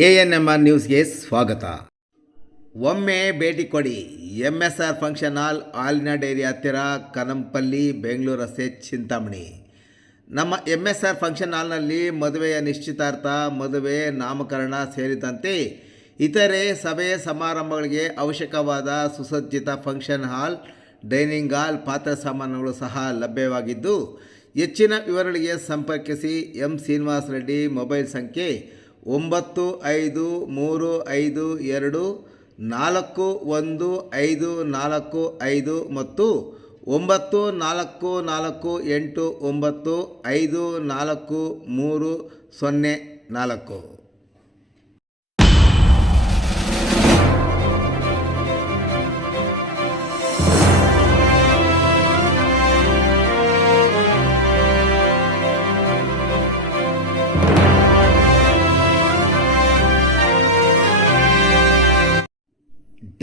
ANMR ನ್ಯೂಸ್ಗೆ ಸ್ವಾಗತ. ಒಮ್ಮೆ ಭೇಟಿ ಕೊಡಿ. MSR ಫಂಕ್ಷನ್ ಹಾಲ್, ಹಾಲಿನ ಡೈರಿ ಹತ್ತಿರ, ಕನಂಪಲ್ಲಿ, ಬೆಂಗಳೂರು ರಸ್ತೆ, ಚಿಂತಾಮಣಿ. ನಮ್ಮ MSR ಫಂಕ್ಷನ್ ಹಾಲ್ನಲ್ಲಿ ಮದುವೆಯ ನಿಶ್ಚಿತಾರ್ಥ, ಮದುವೆ, ನಾಮಕರಣ ಸೇರಿದಂತೆ ಇತರೆ ಸಭೆ ಸಮಾರಂಭಗಳಿಗೆ ಅವಶ್ಯಕವಾದ ಸುಸಜ್ಜಿತ ಫಂಕ್ಷನ್ ಹಾಲ್, ಡೈನಿಂಗ್ ಹಾಲ್, ಪಾತ್ರೆ ಸಾಮಾನುಗಳು ಸಹ ಲಭ್ಯವಾಗಿದ್ದು, ಹೆಚ್ಚಿನ ವಿವರಗಳಿಗೆ ಸಂಪರ್ಕಿಸಿ. ಎಂ ಶ್ರೀನಿವಾಸ ರೆಡ್ಡಿ. ಮೊಬೈಲ್ ಸಂಖ್ಯೆ 95354155 ಮತ್ತು 9448954304.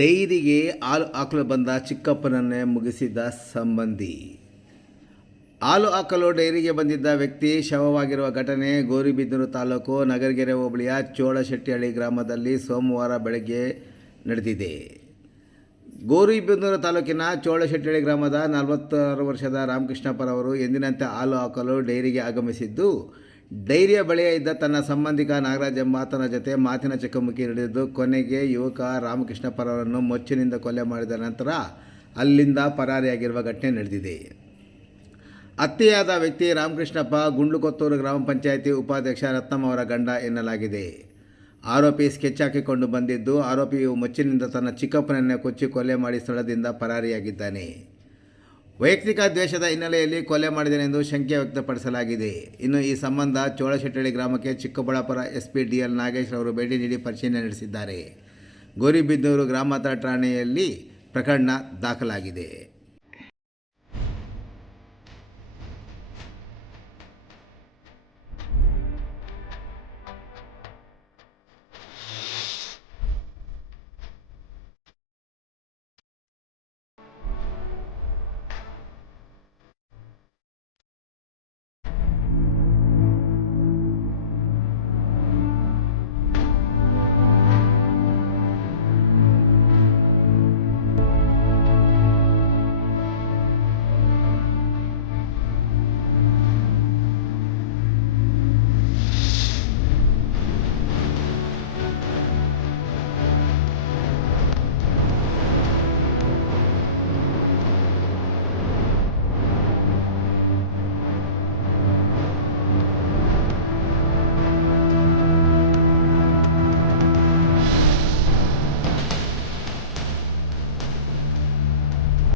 ಡೈರಿಗೆ ಹಾಲು ಹಾಕಲು ಬಂದ ಚಿಕ್ಕಪ್ಪನನ್ನೇ ಮುಗಿಸಿದ ಸಂಬಂಧಿ. ಹಾಲು ಹಾಕಲು ಡೈರಿಗೆ ಬಂದಿದ್ದ ವ್ಯಕ್ತಿ ಶವವಾಗಿರುವ ಘಟನೆ ಗೌರಿಬಿದನೂರು ತಾಲೂಕು ನಗರಗೆರೆ ಹೋಬಳಿಯ ಚೋಳಶೆಟ್ಟಿಹಳ್ಳಿ ಗ್ರಾಮದಲ್ಲಿ ಸೋಮವಾರ ಬೆಳಗ್ಗೆ ನಡೆದಿದೆ. ಗೌರಿಬಿದನೂರು ತಾಲೂಕಿನ ಚೋಳಶೆಟ್ಟಿಹಳ್ಳಿ ಗ್ರಾಮದ 46 ವರ್ಷದ ರಾಮಕೃಷ್ಣಪ್ಪರವರು ಎಂದಿನಂತೆ ಹಾಲು ಹಾಕಲು ಡೈರಿಗೆ ಆಗಮಿಸಿದ್ದು, ಡೈರಿಯ ಬಳಿಯೇ ಇದ್ದ ತನ್ನ ಸಂಬಂಧಿಕ ನಾಗರಾಜ್ ಎಂಬಾತನ ಜೊತೆ ಮಾತಿನ ಚಕಮಕಿ ನಡೆದಿದ್ದು, ಕೊನೆಗೆ ಯುವಕ ರಾಮಕೃಷ್ಣಪ್ಪರವರನ್ನು ಮೊಚ್ಚಿನಿಂದ ಕೊಲೆ ಮಾಡಿದ ನಂತರ ಅಲ್ಲಿಂದ ಪರಾರಿಯಾಗಿರುವ ಘಟನೆ ನಡೆದಿದೆ. ಹತ್ಯೆಯಾದ ವ್ಯಕ್ತಿ ರಾಮಕೃಷ್ಣಪ್ಪ ಗುಂಡ್ಲುಕೊತ್ತೂರು ಗ್ರಾಮ ಪಂಚಾಯಿತಿ ಉಪಾಧ್ಯಕ್ಷ ರತ್ನಮ್ಮ ಅವರ ಗಂಡ ಎನ್ನಲಾಗಿದೆ. ಆರೋಪಿ ಸ್ಕೆಚ್ ಹಾಕಿಕೊಂಡು ಬಂದಿದ್ದು, ಆರೋಪಿಯು ಮೊಚ್ಚಿನಿಂದ ತನ್ನ ಚಿಕ್ಕಪ್ಪನನ್ನೇ ಕೊಚ್ಚಿ ಕೊಲೆ ಮಾಡಿ ಸ್ಥಳದಿಂದ ಪರಾರಿಯಾಗಿದ್ದಾನೆ. ವೈಯಕ್ತಿಕ ದ್ವೇಷದ ಹಿನ್ನೆಲೆಯಲ್ಲಿ ಕೊಲೆ ಮಾಡಿದನೆಂದು ಶಂಕೆ ವ್ಯಕ್ತಪಡಿಸಲಾಗಿದೆ. ಇನ್ನು ಈ ಸಂಬಂಧ ಚೋಳಶೆಟ್ಟಿಹಳ್ಳಿ ಗ್ರಾಮಕ್ಕೆ ಚಿಕ್ಕಬಳ್ಳಾಪುರ SP DL ನಾಗೇಶ್ ಅವರು ಭೇಟಿ ನೀಡಿ ಪರಿಶೀಲನೆ ನಡೆಸಿದ್ದಾರೆ. ಗೌರಿಬಿದನೂರು ಗ್ರಾಮಾಂತರ ಠಾಣೆಯಲ್ಲಿ ಪ್ರಕರಣ ದಾಖಲಾಗಿದೆ.